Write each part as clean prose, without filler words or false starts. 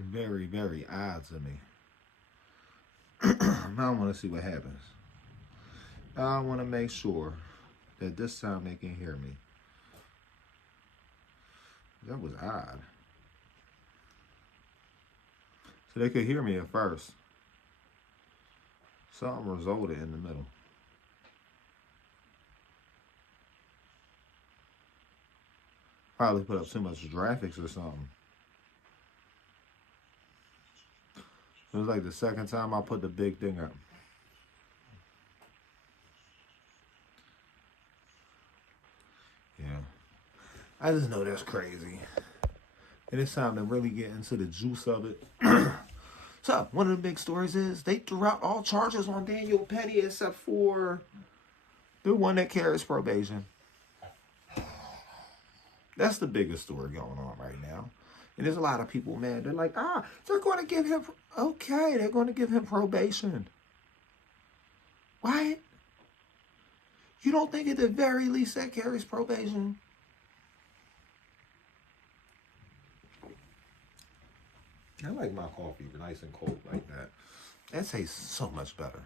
very, very odd to me. Now I want to see what happens. I want to make sure that this time they can hear me. That was odd. So they could hear me at first. Something resulted in the middle. Probably put up too much graphics or something. It was like the second time I put the big thing up. Yeah. I just know that's crazy. And it's time to really get into the juice of it. So, one of the big stories is they threw out all charges on Daniel Petty except for the one that carries probation. That's the biggest story going on right now. And there's a lot of people mad. They're like, they're going to give him, okay, they're going to give him probation. What? You don't think at the very least that carries probation? I like my coffee nice and cold like that. That tastes so much better.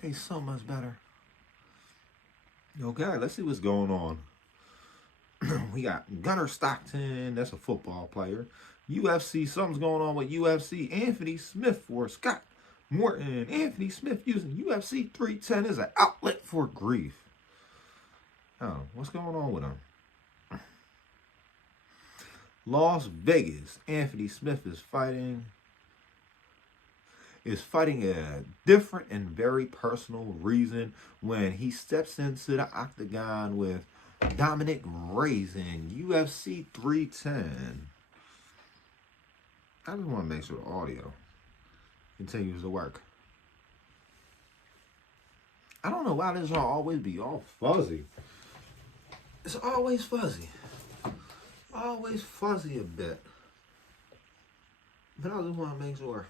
Tastes so much better. Okay, let's see what's going on. We got Gunnar Stockton, that's a football player. UFC, something's going on with UFC. Anthony Smith for Scott Morton. Anthony Smith using UFC 310 as an outlet for grief. Oh, what's going on with him? Las Vegas. Anthony Smith is fighting a different and very personal reason when he steps into the octagon with Dominic Reyes in UFC 310. I just want to make sure the audio continues to work. I don't know why this will always be all fuzzy. It's always fuzzy. Always fuzzy a bit. But I just want to make sure.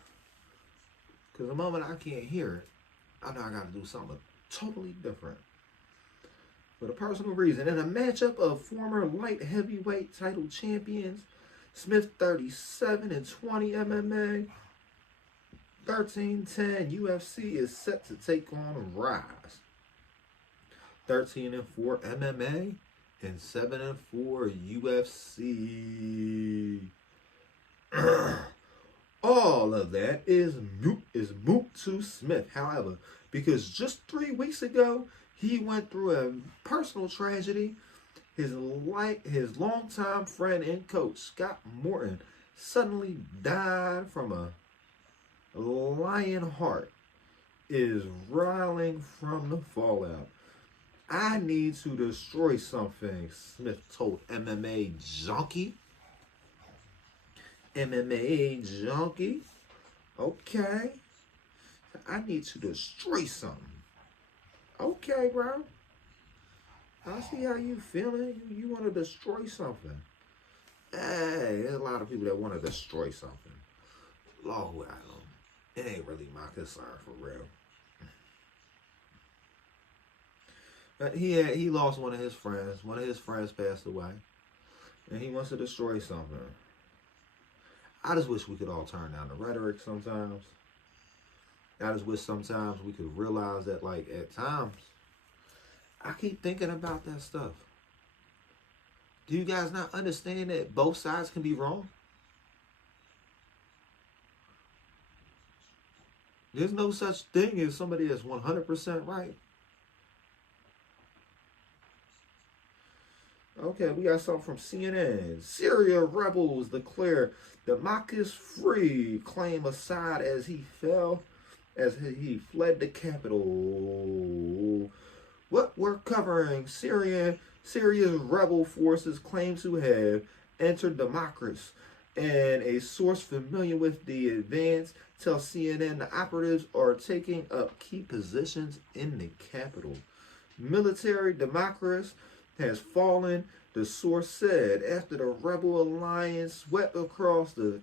Because the moment I can't hear it, I know I got to do something totally different. For a personal reason. In a matchup of former light heavyweight title champions, Smith 37 and 20 MMA, 13-10 UFC is set to take on Rise. 13 and 4 MMA and 7 and 4 UFC. All of that is moot to Smith. However, because just 3 weeks ago, he went through a personal tragedy. His longtime friend and coach, Scott Morton, suddenly died from a lion heart, is riling from the fallout. I need to destroy something, Smith told MMA Junkie. MMA Junkie. Okay. I need to destroy something. Okay, bro. I see how you feeling. You want to destroy something. Hey, there's a lot of people that want to destroy something. Lord, it ain't really my concern for real. But he lost one of his friends. One of his friends passed away. And he wants to destroy something. I just wish we could all turn down the rhetoric sometimes. I just wish sometimes we could realize that, like, at times, I keep thinking about that stuff. Do you guys not understand that both sides can be wrong? There's no such thing as somebody that's 100% right. Okay, we got something from CNN. Syria rebels declare Damascus free, claim Assad as he fled the capital. What we're covering, Syria's rebel forces claim to have entered Damascus, and a source familiar with the advance tells CNN the operatives are taking up key positions in the capital. Military Damascus has fallen, the source said, after the rebel alliance swept across the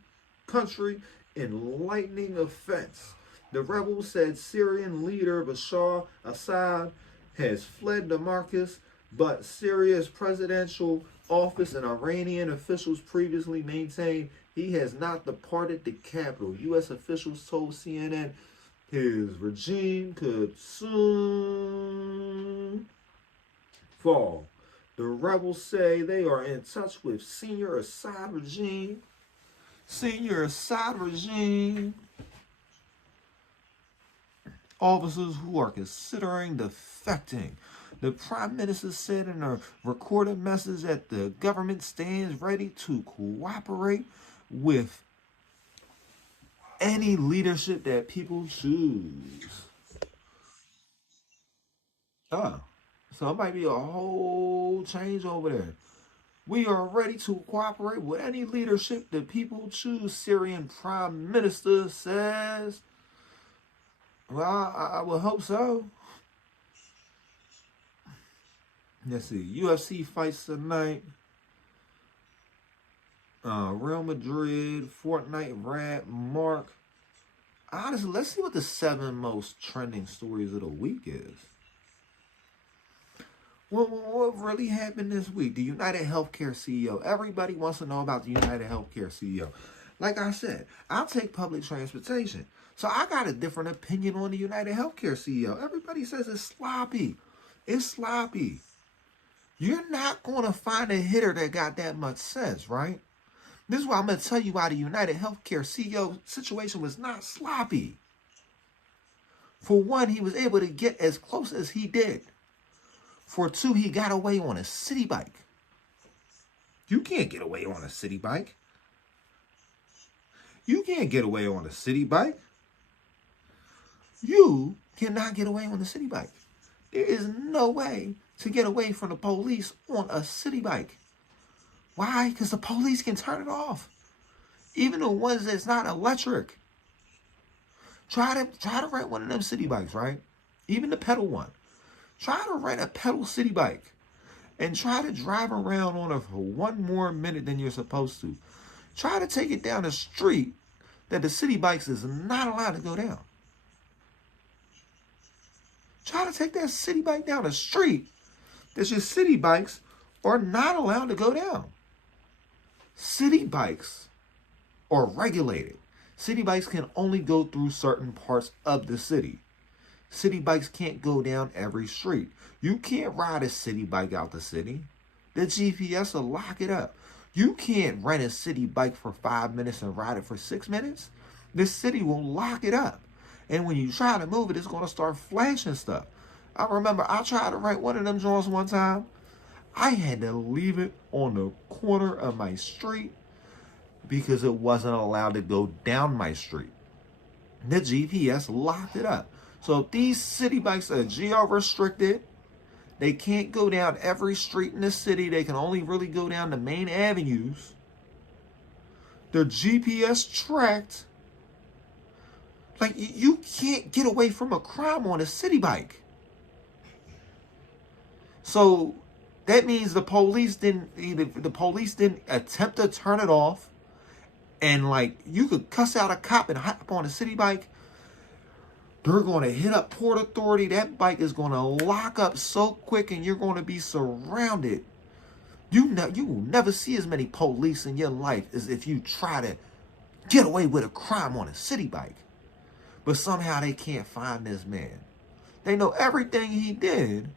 country in lightning offense. The rebels said Syrian leader Bashar Assad has fled Damascus, but Syria's presidential office, and Iranian officials previously maintained he has not departed the capital. U.S. officials told CNN his regime could soon fall. The rebels say they are in touch with senior Assad regime officers who are considering defecting. The prime minister said in a recorded message that the government stands ready to cooperate with any leadership that people choose. So it might be a whole change over there. We are ready to cooperate with any leadership that people choose, Syrian prime minister says. Well, I would hope so. Let's see. UFC fights tonight. Real Madrid, Fortnite rap, Mark. Honestly, let's see what the 7 most trending stories of the week is. What really happened this week? The United Healthcare CEO. Everybody wants to know about the United Healthcare CEO. Like I said, I'll take public transportation. So I got a different opinion on the United Healthcare CEO. Everybody says it's sloppy. It's sloppy. You're not going to find a hitter that got that much sense, right? This is why I'm going to tell you why the United Healthcare CEO situation was not sloppy. For one, he was able to get as close as he did. For two, he got away on a city bike. You can't get away on a city bike. You can't get away on a city bike. You cannot get away on a city bike. There is no way to get away from the police on a city bike. Why? Because the police can turn it off. Even the ones that's not electric. Try to rent one of them city bikes, right? Even the pedal one. Try to rent a pedal city bike and try to drive around on it for 1 more minute than you're supposed to. Try to take it down a street that the city bikes is not allowed to go down. Try to take that city bike down a street that your city bikes are not allowed to go down. City bikes are regulated. City bikes can only go through certain parts of the city. City bikes can't go down every street. You can't ride a city bike out the city. The GPS will lock it up. You can't rent a city bike for 5 minutes and ride it for 6 minutes. The city will lock it up. And when you try to move it, it's going to start flashing stuff. I remember I tried to rent one of them joints one time. I had to leave it on the corner of my street because it wasn't allowed to go down my street. The GPS locked it up. So if these city bikes are geo-restricted, they can't go down every street in the city. They can only really go down the main avenues. They're GPS tracked. Like, you can't get away from a crime on a city bike. So that means the police didn't attempt to turn it off. And like, you could cuss out a cop and hop on a city bike. They're going to hit up Port Authority. That bike is going to lock up so quick and you're going to be surrounded. You will never see as many police in your life as if you try to get away with a crime on a city bike. But somehow they can't find this man. They know everything he did,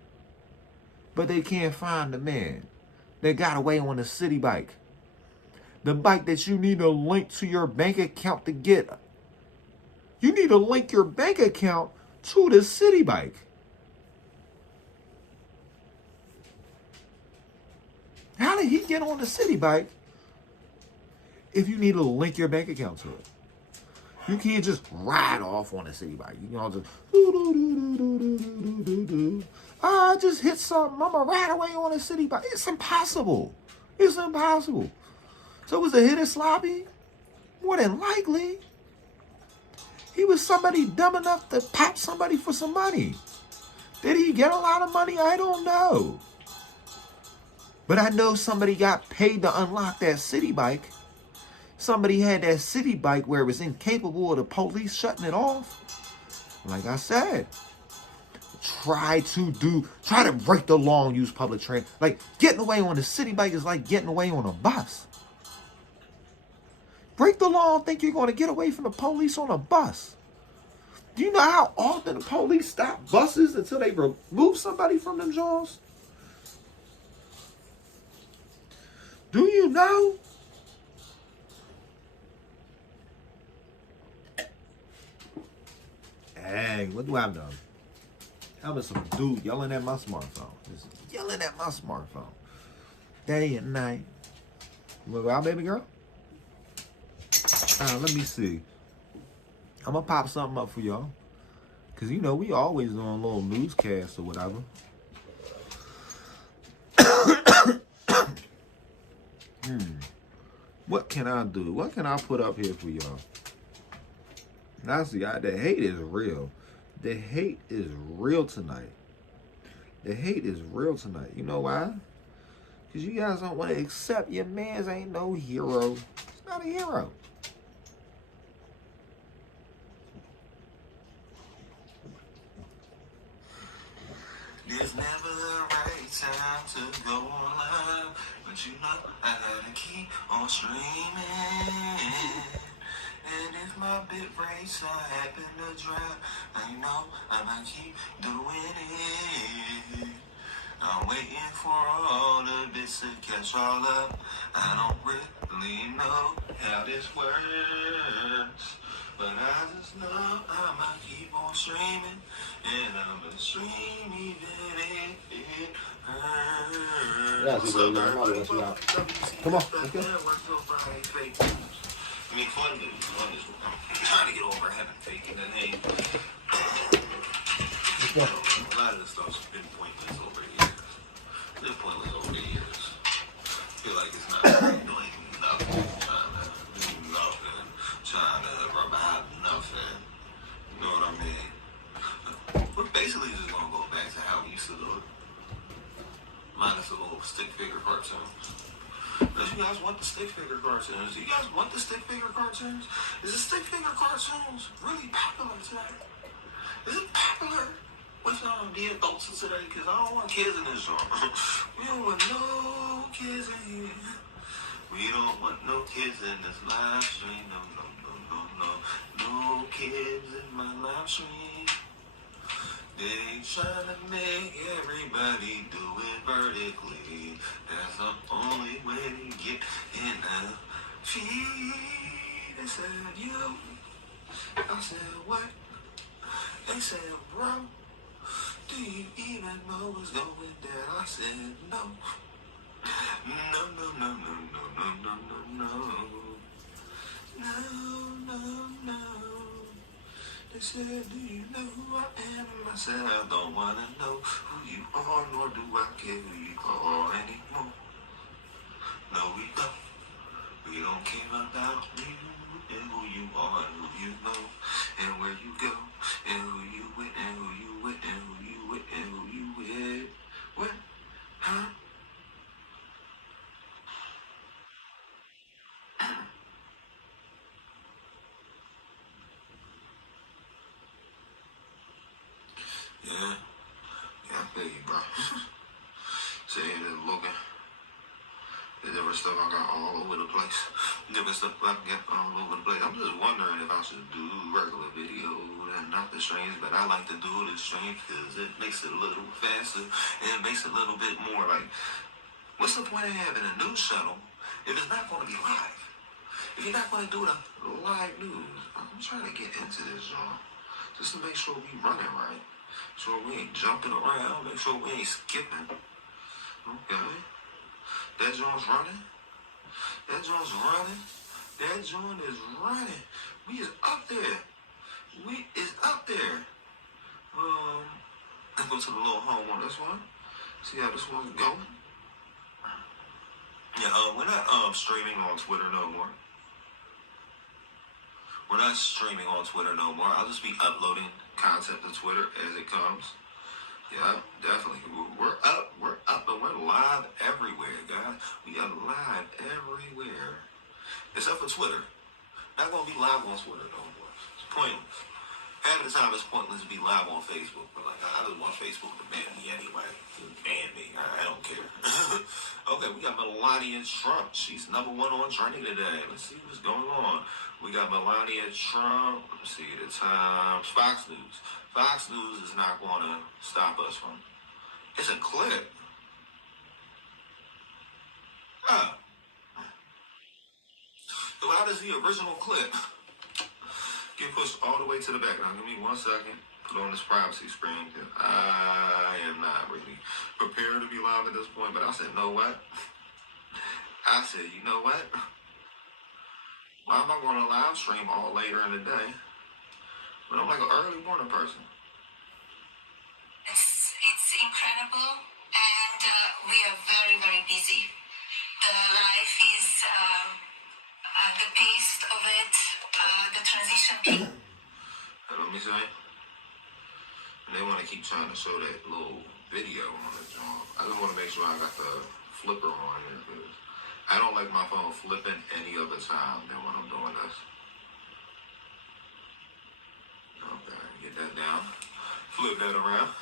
but they can't find the man that got away on a city bike. The bike that you need to link to your bank account to get. You need to link your bank account to the city bike. How did he get on the city bike if you need to link your bank account to it? You can't just ride off on a city bike. You know, just I just hit something. I'm going to ride away on a city bike. It's impossible. It's impossible. So was the hitter sloppy? More than likely. He was somebody dumb enough to pop somebody for some money. Did he get a lot of money? I don't know. But I know somebody got paid to unlock that city bike. Somebody had that city bike where it was incapable of the police shutting it off. Like I said, try to break the law and use public transit. Like, getting away on the city bike is like getting away on a bus. Break the law and think you're going to get away from the police on a bus. Do you know how often the police stop buses until they remove somebody from them jaws? Do you know? Hey, what do I know? I'm some dude yelling at my smartphone. Just yelling at my smartphone. Day and night. You want to go out, baby girl? Let me see. I'm going to pop something up for y'all. Because, you know, we always doing a little newscast or whatever. What can I do? What can I put up here for y'all? Honestly, the hate is real. The hate is real tonight. The hate is real tonight. You know why? Because you guys don't want to accept your man's ain't no hero. He's not a hero. There's never the right time to go online, but you know I gotta keep on streaming. And if my bit rates happen to drop, I know I'ma keep doing it. I'm waiting for all the bits to catch all up. I don't really know how this works, but I just know I'ma keep on streaming, and I'ma stream even if it hurts. Yeah, what's up, everybody? Come on, let's go. I mean, fun is, I'm trying to get over having fake in the name. A lot of this stuff's been pointless over the years. Been pointless over the years. I feel like it's not doing nothing. Trying to provide nothing. You know what I mean? We're basically just gonna go back to how we used to do it. Minus a little stick figure cartoons. Does you guys want the stick figure cartoons? Do you guys want the stick figure cartoons? Is the stick figure cartoons really popular today? Is it popular with the adults of today? Because I don't want kids in this genre. We don't want no kids in here. We don't want no kids in this live stream. No kids in my live stream. They trying to make everybody do it vertically. That's the only way to get in the feed. They said you. I said what? They said bro, do you even know what's going down? I said no. No. They said, do you know who I am? I said, I don't want to know who you are, nor do I care who you are anymore. No, we don't. We don't care about you and who you are and who you know and where you go and who you with and who you with and who you with and who you with. What? Huh? Yeah, I feel you, bro. Saying and looking. The different stuff I got all over the place. Different stuff I get all over the place. I'm just wondering if I should do regular video and not the streams, but I like to do the stream because it makes it a little faster and it makes it a little bit more like, what's the point of having a news shuttle if it's not going to be live? If you're not going to do the live news, I'm trying to get into this, y'all, just to make sure we running right. So we ain't jumping around, make sure we ain't skipping. Okay. That joint's running. That joint's running. That joint is running. We is up there. We is up there. Let's go to the little home on this one. See how this one's going. Yeah, we're not streaming on Twitter no more. We're not streaming on Twitter no more. I'll just be uploading content to Twitter as it comes. Yeah, definitely. We're up, and we're live everywhere, guys. We are live everywhere. Except for Twitter. Not gonna be live on Twitter no more. It's pointless. Half the time it's pointless to be live on Facebook, but like I just want Facebook to ban me anyway. Ban me. I don't care. Okay, we got Melania Trump. She's #1 on trending today. Let's see what's going on. We got Melania Trump. Let's see the Times. Fox News. Fox News is not going to stop us from. It's a clip. Huh. So how does the original clip get pushed all the way to the back? Now, give me 1 second. Put on this privacy screen. I am not really prepared to be live at this point, but I said, know what? I said, you know what? Why am I going to live stream all later in the day when I'm like an early morning person? It's incredible, and we are very, very busy. The life is, the pace of it, the transition period. Let me say. And they want to keep trying to show that little video on the job. I just want to make sure I got the flipper on here because I don't like my phone flipping any other time than when I'm doing this. Okay, get that down. Flip that around.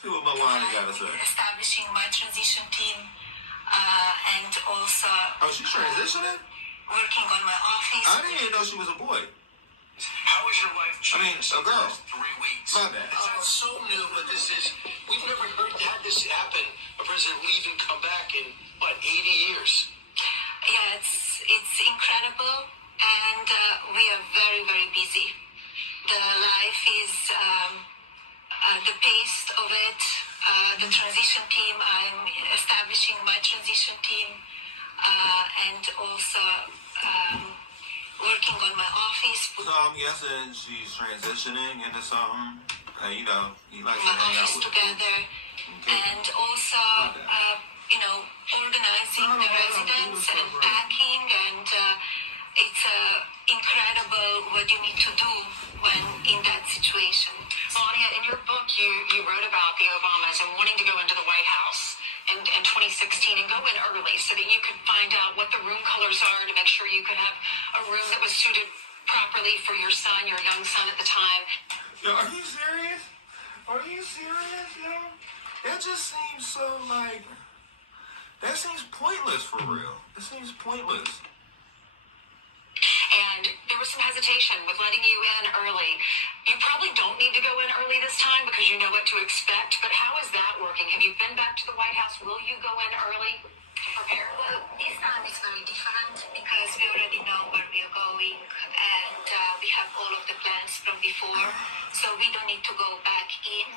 See what Melania got to say. Establishing my transition team, and also. Oh, she's transitioning? Working on my office. I didn't even know she was a boy. How is your life changed? A girl. 3 weeks. My bad. It's so new, but we've never had this happen. A president leave and come back in, 80 years? Yeah, it's incredible, and we are very, very busy. The life is, the pace of it, the transition team, I'm establishing my transition team, and also, working on my office. So I'm guessing she's transitioning into something. You know, he likes to my hang out office with together, and also, organizing the residents and packing, and it's incredible what you need to do when in that situation. Melania, in your book, you wrote about the Obamas and wanting to go into the White House in 2016 and go in early so that you could find out what the room colors are to make sure you could have a room that was suited properly for your son, your young son at the time. Yo, are you serious? Are you serious, yo? That just seems so like... That seems pointless for real. It seems pointless. And there was some hesitation with letting you in early. You probably don't need to go in early this time because you know what to expect, but how is that working? Have you been back to the White House? Will you go in early to prepare? Well, this time is very different because we already know where we are going, and we have all of the plans from before, so we don't need to go back in.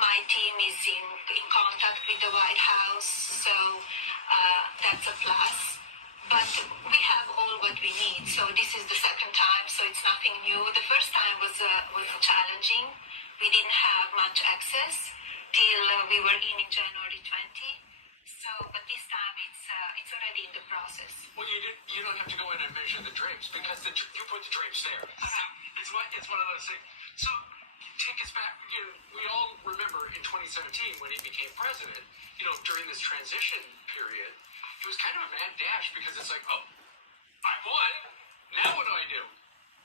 My team is in contact with the White House, so that's a plus. But we have all what we need, so this is the second time, so it's nothing new. The first time was challenging. We didn't have much access till we were in January 20. So, but this time it's already in the process. Well, you don't have to go in and measure the drapes because you put the drapes there. It's one of those things. So take us back. We all remember in 2017 when he became president. During this transition period. It was kind of a mad dash because it's like, oh, I won. Now what do I do?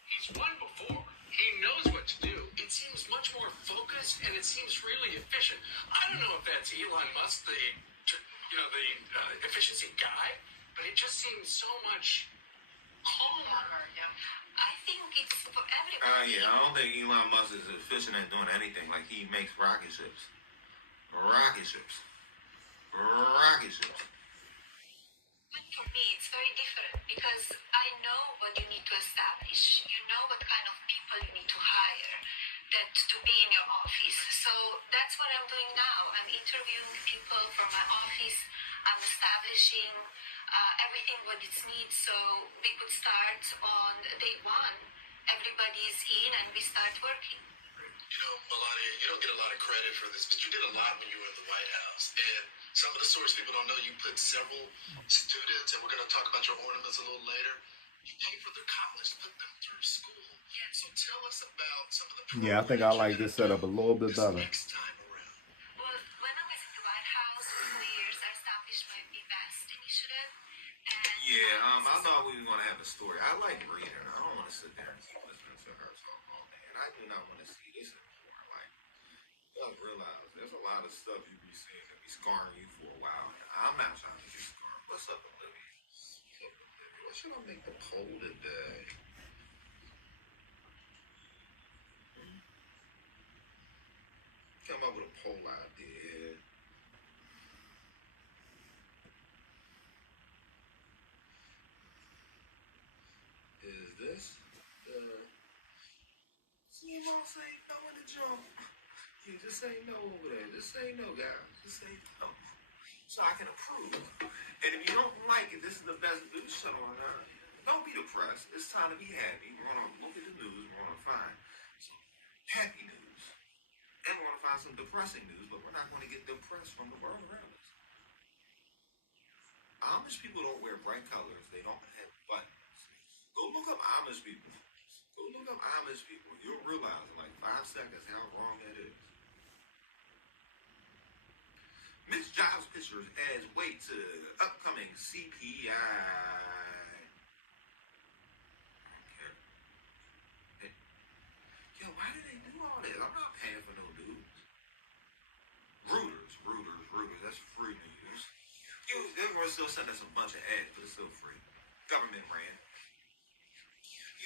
He's won before. He knows what to do. It seems much more focused and it seems really efficient. I don't know if that's Elon Musk, the efficiency guy, but it just seems so much calmer. Yeah. I think it's for everybody. Yeah, I don't think Elon Musk is efficient at doing anything. Like, he makes rocket ships. Rocket ships. Rocket ships. For me, it's very different because I know what you need to establish. You know what kind of people you need to hire that to be in your office. So that's what I'm doing now. I'm interviewing people from my office. I'm establishing everything what it needs so we could start on day one. Everybody is in and we start working. Melania, you don't get a lot of credit for this, but you did a lot when you were in the White House. And some of the source people don't know you put several students, and we're going to talk about your ornaments a little later. You paid for their college, put them through school. So tell us about some of the programs. Yeah, I think I like this setup a little bit better. Next time around. Well, when I was in the White House for 2 years, I established my Be Best initiative. And Yeah, I thought we were going to have a story. I like reading. I don't want to sit there and keep listening to her talk all day. And I do not want to see this anymore. Like, you don't realize there's a lot of stuff you be seeing that be scarring you for a while. I'm not trying to get scarred. What's up, Olivia? What should I make the poll today? Come up with a poll idea. Is this the CMO say no in the jump? You just say no over there. Just say no, guys. Just say no. So I can approve. And if you don't like it, this is the best news show on earth. Don't be depressed. It's time to be happy. We're going to look at the news. We're going to find some happy news. And we're going to find some depressing news, but we're not going to get depressed from the world around us. Amish people don't wear bright colors. They don't have buttons. Go look up Amish people. Go look up Amish people. You'll realize in like 5 seconds how wrong that is. Mitch Jobs pictures adds weight to upcoming CPI. Okay. Yo, why do they do all this? I'm not paying for no news. Reuters. That's free news. They're going to still send us a bunch of ads, but it's still free. Government ran.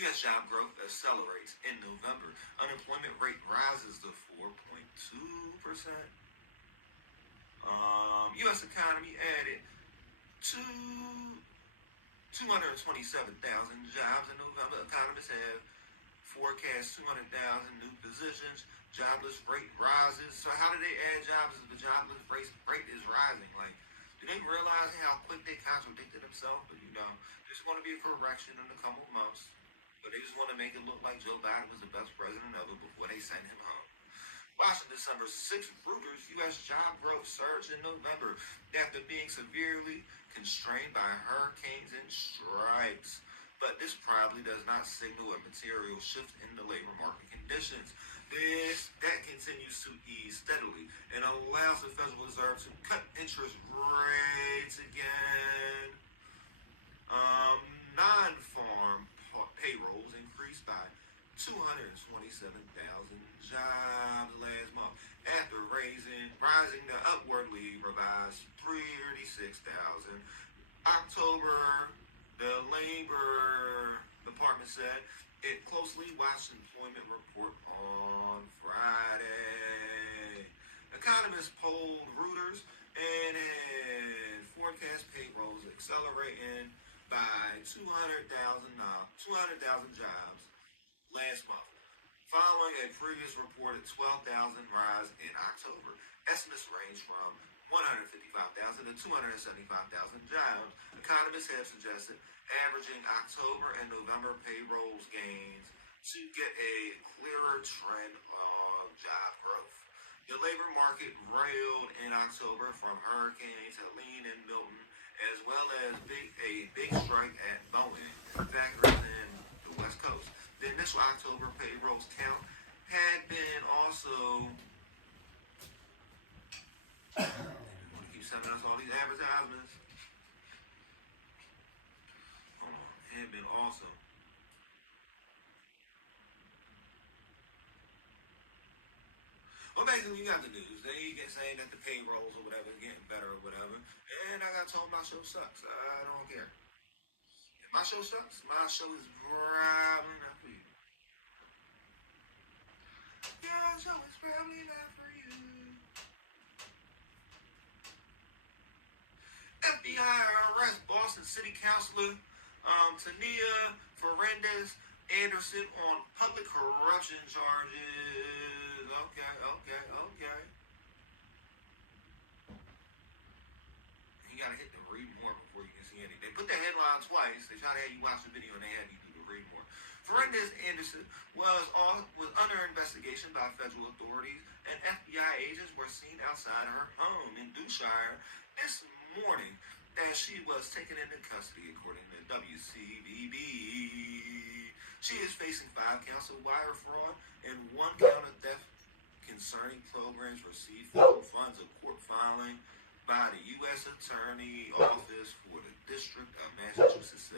U.S. job growth accelerates in November. Unemployment rate rises to 4.2%. U.S. economy added 227,000 jobs in November. Economists have forecast 200,000 new positions. Jobless rate rises. So how do they add jobs if the jobless rate is rising? Like, do they realize how quick they contradicted themselves? But there's going to be a correction in a couple of months. But they just want to make it look like Joe Biden was the best president ever before they sent him home. Watching December 6th, Reuters, U.S. job growth surged in November after being severely constrained by hurricanes and strikes. But this probably does not signal a material shift in the labor market conditions. That continues to ease steadily and allows the Federal Reserve to cut interest rates again. Non-farm payrolls increased by 227,000 jobs last month after rising to upwardly revised 36,000. October, the Labor Department said it closely watched employment report on Friday. Economists polled Reuters and had forecast payrolls accelerating by 200,000 jobs last month, following a previous reported 12,000 rise in October. Estimates range from 155,000 to 275,000 jobs. Economists have suggested averaging October and November payrolls gains to get a clearer trend of job growth. The labor market railed in October from hurricanes Helene and Milton, as well as a big strike at Boeing, factories in the West Coast. The initial October payrolls count had been also keep sending us all these advertisements. Hold on, had been also. Well, basically, you got the news. They get saying that the payrolls or whatever are getting better or whatever, and I got told my show sucks. I don't care. If my show sucks, my show is probably not for you. Your show is probably not for you. FBI arrests Boston City Councilor Tania Fernandez Anderson on public corruption charges. Okay. You gotta hit the read more before you can see anything. They put the headline twice. They try to have you watch the video and they have you do the read more. Fernandez Anderson was under investigation by federal authorities, and FBI agents were seen outside her home in Dewshire this morning as she was taken into custody, according to WCBB. She is facing 5 counts of wire fraud and 1 count of theft concerning programs received federal funds. A court filing by the U.S. Attorney Office for the District of Massachusetts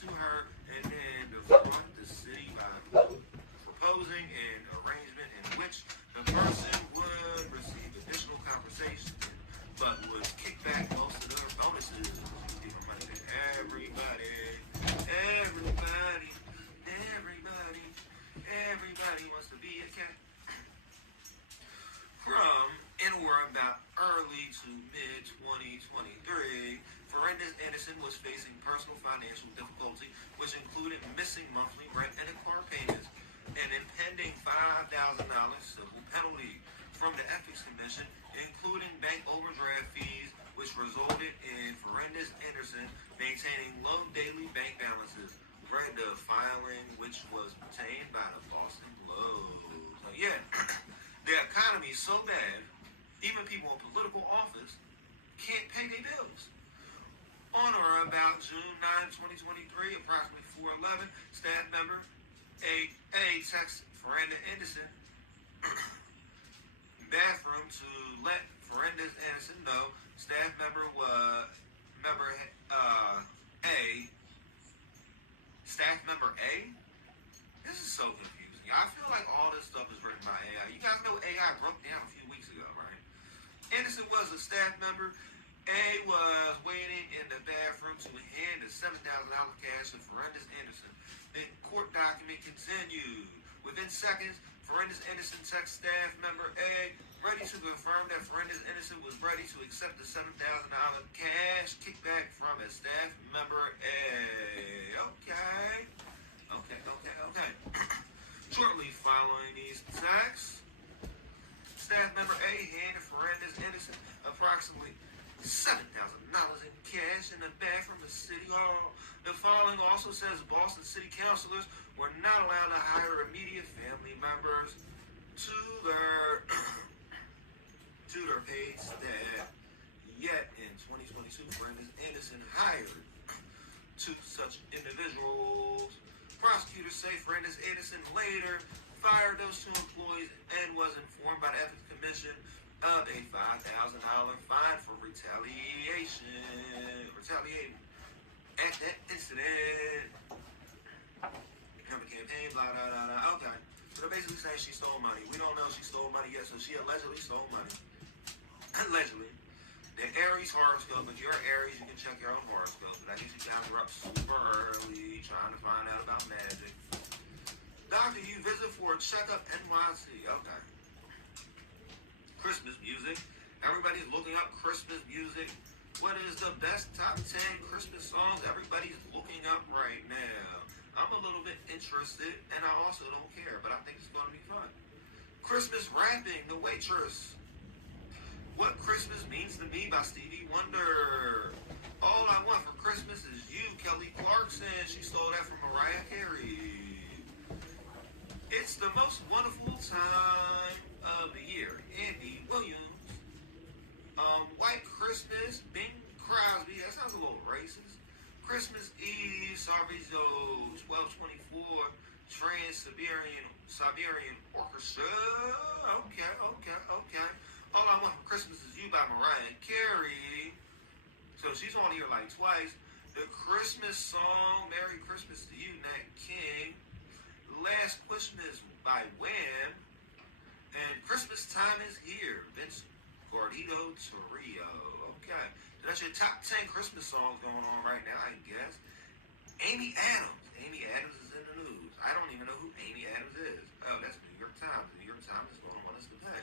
to her and then defraud the city by proposing an arrangement in which the person would receive additional compensation but would kick back most of their bonuses. Give her money to everybody. Everybody wants to be a cat. From and or about early to mid 2023, Fernandez Anderson was facing personal financial difficulty, which included missing monthly rent and car payments, an impending $5,000 civil penalty from the Ethics Commission, including bank overdraft fees, which resulted in Fernandez Anderson maintaining low daily bank balances. Read the filing, which was obtained by the Boston Globe. So yeah, the economy is so bad, even people in political office can't pay their bills. On or about June 9, 2023, approximately 4:11, staff member A texted Fernandez Anderson bathroom to let Fernandez Anderson know staff member A. Staff member A? This is so confusing. I feel like all this stuff is written by AI. You guys know AI broke down a few weeks ago, right? Anderson was a staff member. A was waiting in the bathroom to hand the $7,000 cash to Fernandez Anderson. The court document continued. Within seconds, Fernandez Anderson texted staff member A, ready to confirm that Fernandez Anderson was ready to accept the $7,000 cash kickback from a staff member A. Okay. Shortly following these texts, staff member A handed Fernandez Anderson approximately $7,000 in cash in the bathroom of City Hall. The following also says Boston City councilors were not allowed to hire immediate family members to their paid staff. Yet in 2022, Fernandez Anderson hired two such individuals. Prosecutors say Fernandez Anderson later fired those two employees and was informed by the Ethics Commission of a $5,000 fine for retaliating at that incident. Become a campaign, blah, blah, blah, blah. Okay. So they're basically saying she stole money. We don't know if she stole money yet, so she allegedly stole money. Allegedly. The Aries horoscope, if you're Aries, you can check your own horoscope. But I guess you guys were up super early trying to find out about magic. Doctor, you visit for a checkup NYC. Okay. Christmas music. Everybody's looking up Christmas music. What is the best top 10 Christmas songs everybody's looking up right now? I'm a little bit interested, and I also don't care, but I think it's going to be fun. Christmas rapping, The Waitress. What Christmas Means to Me by Stevie Wonder. All I Want for Christmas Is You, Kelly Clarkson. She stole that from Mariah Carey. It's the Most Wonderful Time of the Year, Andy Williams. White Christmas, Bing Crosby. That sounds a little racist. Christmas Eve, Sarvizo, 1224, Trans-Siberian Orchestra. Okay. All I Want for Christmas Is You by Mariah Carey. So she's on here like twice. The Christmas song, Merry Christmas to You, Nat King. Last Christmas by Wham. And Christmas Time Is Here, Vince Gordito Torrio. Okay. So that's your top 10 Christmas songs going on right now, I guess. Amy Adams. Amy Adams is in the news. I don't even know who Amy Adams is. Oh, that's New York Times. The New York Times is going to want us to pay.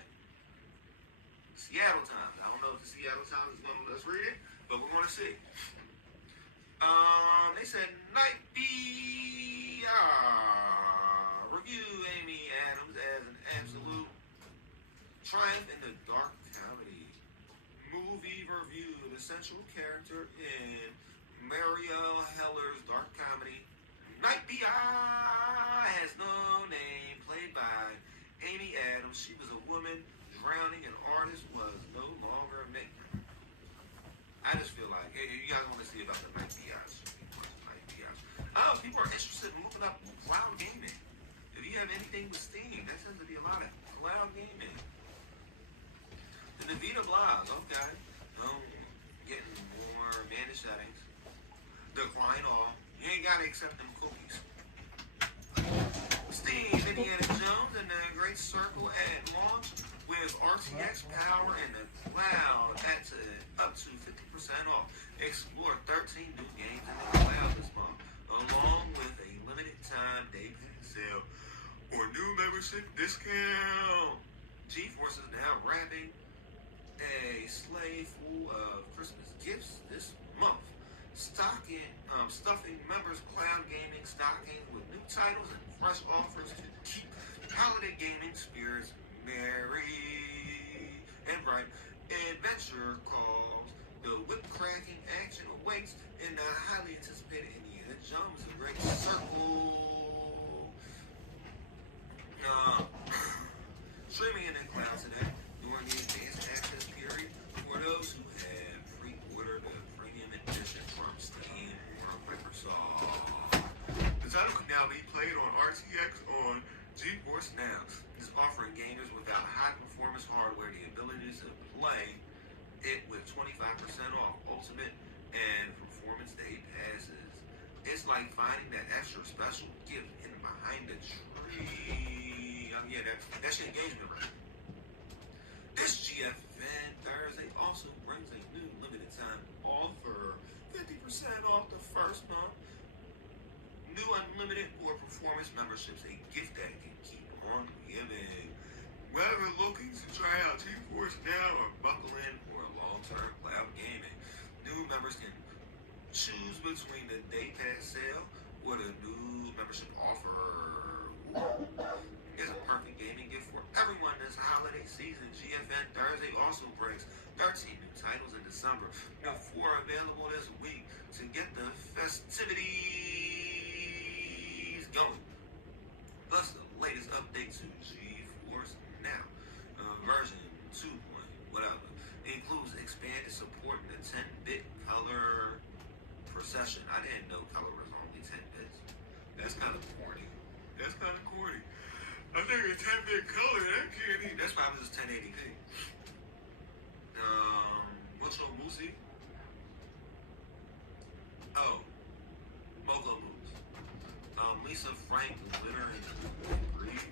Seattle Times. I don't know if the Seattle Times is going to let us read it, but we're going to see. They said Night B. Review Amy Adams as an absolute triumph in the dark comedy. Movie review. The central character in Marielle Heller's dark comedy Night B.I. has no name, played by Amy Adams. She was a woman drowning, an artist was no longer a maker. I just feel like, hey, you guys want to see about the Night B.I. People are interested in looking up cloud gaming. If you have anything with Steam, that tends to be a lot of cloud gaming. The Nvidia blog, okay. Getting more managed settings. Decline all. You ain't got to except them cookies. Steve Indiana Jones and the Great Circle at launch with RTX power in the cloud. That's up to 50% off. Explore 13 new games in the cloud this month, along with a limited time day pass sale or new membership discount. GeForce is now wrapping a sleigh full of Christmas gifts this month. Stuffing members' cloud gaming stockings with new titles and fresh offers to keep holiday gaming spirits merry and bright. Adventure calls. The whip-cracking action awaits in the highly anticipated Indiana Jones and Great Circle. Streaming in the cloud today during the advanced access period for those who have pre-ordered the premium edition from Steam or Microsoft. The title can now be played on RTX on GeForce Now. It's offering gamers without high-performance hardware the ability to play it with 25% off Ultimate and Performance Day passes. It's like finding that extra special gift hidden behind the tree. Yeah, that's your engagement ring. This GFN Thursday also brings a new limited time offer. 50% off the first month. New unlimited or performance memberships, a gift that can keep on giving. Whether looking to try out GeForce Now or buckle in for long-term cloud gaming, new members can choose between the day pass sale or the new membership offer. It's a perfect gaming gift for everyone this holiday season. GFN Thursday also brings 13 new titles in December, with 4 available this week to get the festivities going. Plus the latest update to GeForce Now, version 2. Whatever. It includes expanded support in the 10-bit color procession. I didn't know color was only 10 bits. That's kind of corny. I think it's 10-bit color. That's probably just 1080p. What's on Moosey? Oh, Mogo Moves. Lisa Frank glitter and breathe.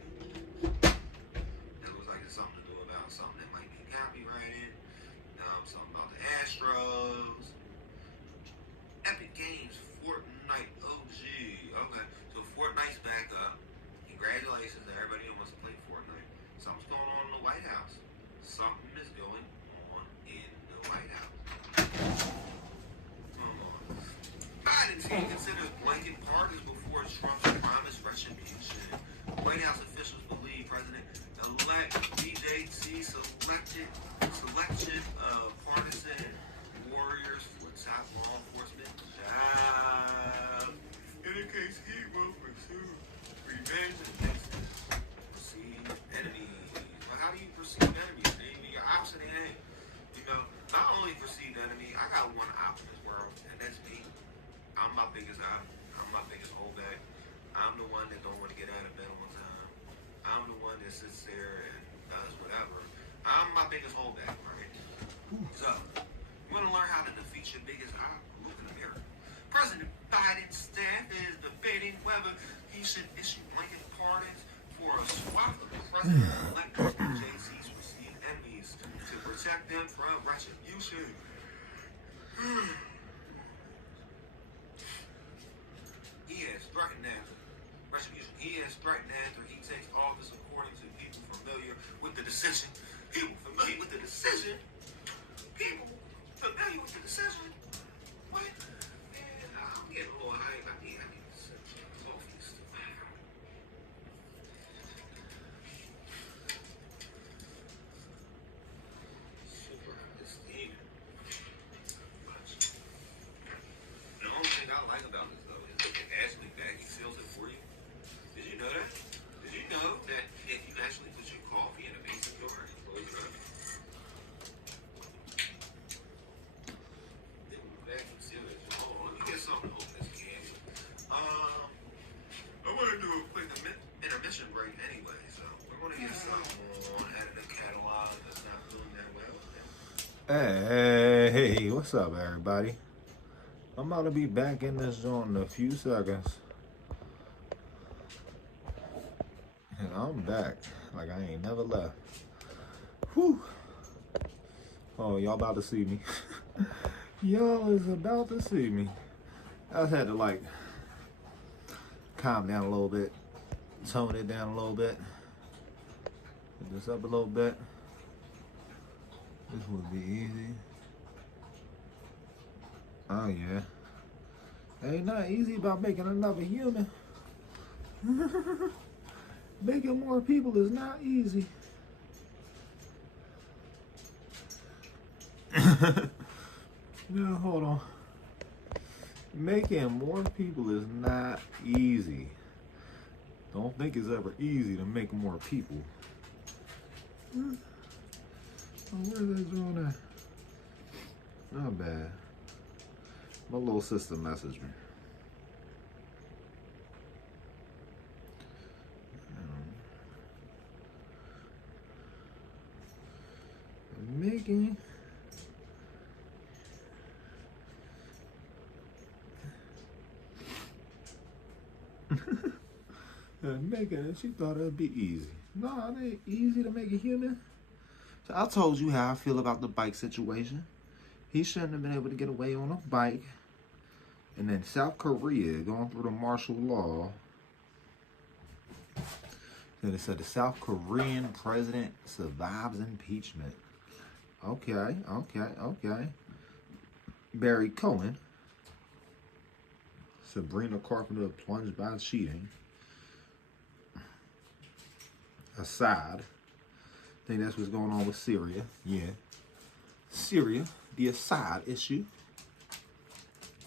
It looks like it's something to do about something that might be copyrighted. Something about the Astros. Epic Games Fortnite OG. Okay, so Fortnite's back up. Congratulations to everybody who wants to play Fortnite. Something's going on in the White House. Something is going on in the White House. Come on. Biden team considers blanket pardons before Trump's promised retribution. White House officials believe President-elect BJT selection of partisan warriors for top law enforcement job indicates he will pursue revenge against perceived enemies. But how do you perceive enemies? You're opposite end. Not only perceived enemy, I got one op in this world, and that's me. I'm my biggest op. I'm my biggest holdback. I'm the one that don't want to get out of bed on time. I'm the one that sits there and does whatever. I'm my biggest holdback, right? So, you want to learn how to defeat your biggest op? Look in the mirror. President Biden's staff is debating whether he should issue blanket pardons for a swath of President-elect BJT's perceived enemies to protect them from retribution. He has threatened after he takes office, according to people familiar with the decision. What? Man, I'm getting a little hype. I need some coffee and stuff. Super esteemed. The only thing I like about this though is that Ashley Baggy seals it for you. Did you know that? Did you know that if you actually put your coffee in a mason jar and close it up, they will vacuum seal it? Hold on, let me get something to open this can. I want to do a quick intermission break anyway, so we're going to get something on out of the catalog that's not doing that well. Hey, what's up, everybody? I'm about to be back in this joint in a few seconds. And I'm back. Like I ain't never left. Whew. Oh, y'all about to see me. Y'all is about to see me. I just had to like calm down a little bit. Tone it down a little bit. Put this up a little bit. This would be easy. Oh yeah. Ain't not easy about making another human. Making more people is not easy. No, hold on. Making more people is not easy. Don't think it's ever easy to make more people. Oh, where's that doing that? Not bad. My little sister messaged me. Making making it, she thought it'd be easy. No, it ain't easy to make a human. So I told you how I feel about the bike situation. He shouldn't have been able to get away on a bike. And then South Korea going through the martial law. Then it said the South Korean president survives impeachment. Okay. Barry Cohen. Sabrina Carpenter plunged by cheating. Assad. I think that's what's going on with Syria. Yeah. Syria, the Assad issue.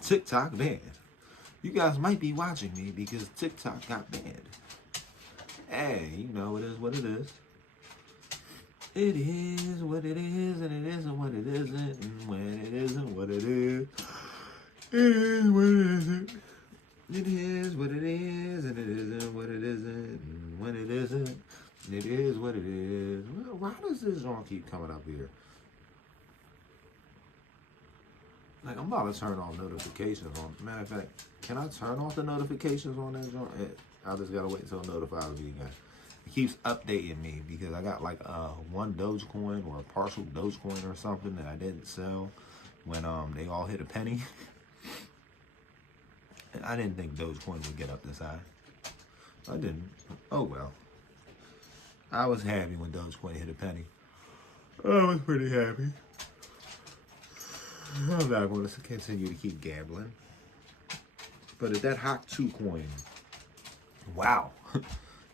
TikTok banned. You guys might be watching me because TikTok got banned. Hey, you know it is what it is. It is what it is, and it isn't what it isn't, and when it isn't what it is, it is what it isn't. It is what it is, and it isn't what it isn't, and when it isn't, it is what it is. Why does this song keep coming up here? Like, I'm about to turn off notifications on. Matter of fact, can I turn off the notifications on that joint? I just gotta wait until it notifies me again. It keeps updating me because I got like one Dogecoin or a partial Dogecoin or something that I didn't sell when they all hit a penny. And I didn't think Dogecoin would get up this high. I didn't. Oh well. I was happy when Dogecoin hit a penny. I was pretty happy. I'm not going to continue to keep gambling. But at that Hawk 2 coin, wow.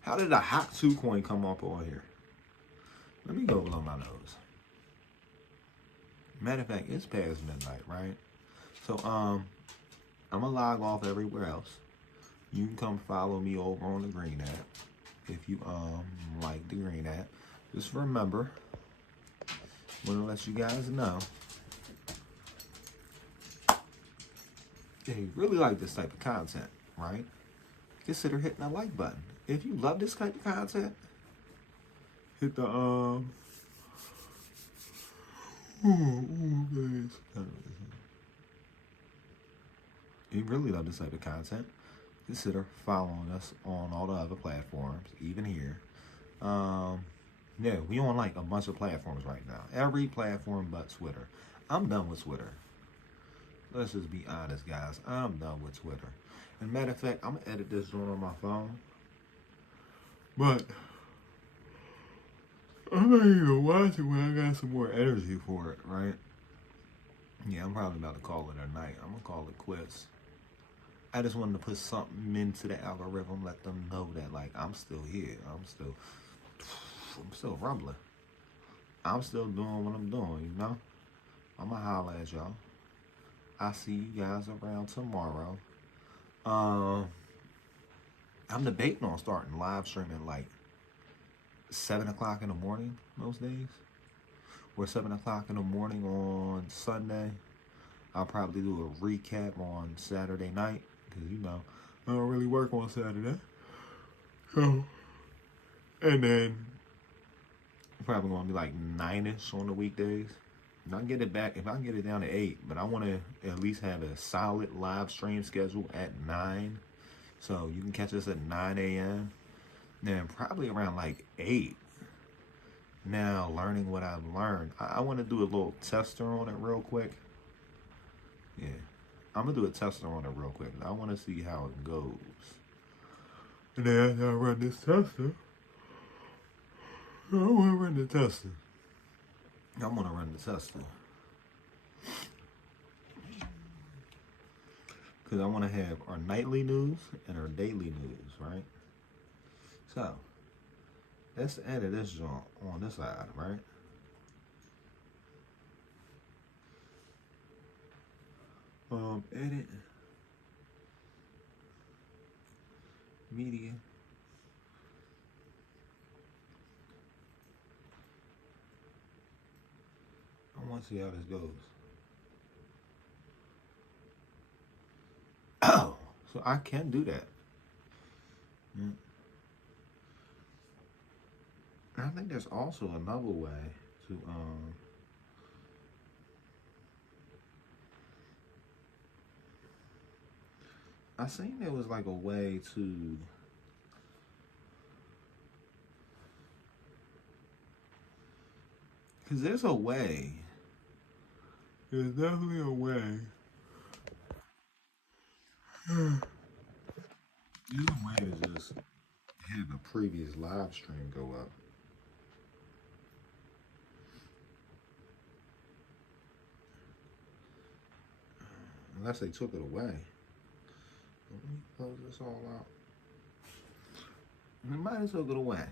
How did a Hawk 2 coin come up on here? Let me go blow my nose. Matter of fact, it's past midnight, right? So, I'm going to log off everywhere else. You can come follow me over on the Green app. If you, like the Green app. Just remember, I want to let you guys know, if you really like this type of content, right? Consider hitting that like button. If you love this type of content, hit the if you really love this type of content, consider following us on all the other platforms, even here. Yeah, we on like a bunch of platforms right now. Every platform but Twitter. I'm done with Twitter. Let's just be honest, guys. I'm done with Twitter. And matter of fact, I'm gonna edit this joint on my phone. But I'm not even watching when I got some more energy for it, right? Yeah, I'm probably about to call it a night. I'm gonna call it quits. I just wanted to put something into the algorithm, let them know that like I'm still here. I'm still rumbling. I'm still doing what I'm doing, you know? I'ma holler at y'all. I'll see you guys around tomorrow. I'm debating on starting live streaming like 7 o'clock in the morning most days. Or 7 o'clock in the morning on Sunday. I'll probably do a recap on Saturday night. Because, you know, I don't really work on Saturday. So, and then probably going to be like 9-ish on the weekdays. if I get it back, if I can get it down to 8, but I want to at least have a solid live stream schedule at 9. So you can catch us at 9 a.m. Then probably around like 8. Now, learning what I've learned, I want to do a little tester on it real quick. Yeah, I'm going to do a tester on it real quick. I want to see how it goes. And then after I run this tester, I want to run the tester. I want to run the tester. Because I want to have our nightly news and our daily news, right? So, let's edit this joint on this side, right? Edit. Media. I want to see how this goes. Oh, so I can do that. I think there's also another way to I seen there was like a way to because there's a way. There's definitely a way. There's a way to just have a previous live stream go up. Unless they took it away. Let me close this all out. They might as well took it away.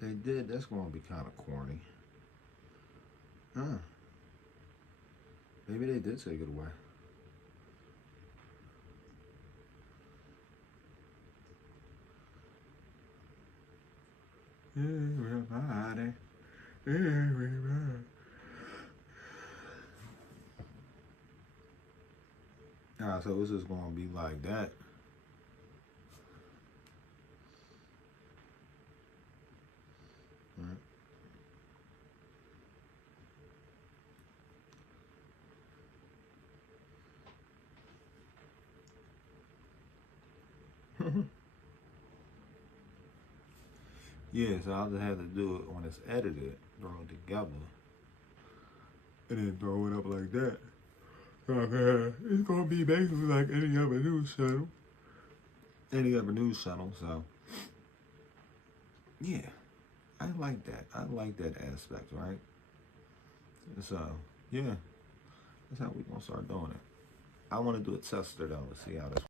They did. That's going to be kind of corny. Huh. Maybe they did take it away. Everybody. Everybody. Alright, so this is going to be like that. Right. Yeah, so I'll just have to do it when it's edited, throw it together, and then throw it up like that. It's gonna be basically like any other news channel. So yeah, I like that. I like that aspect, right? So yeah, that's how we gonna start doing it. I want to do a tester though, and see how this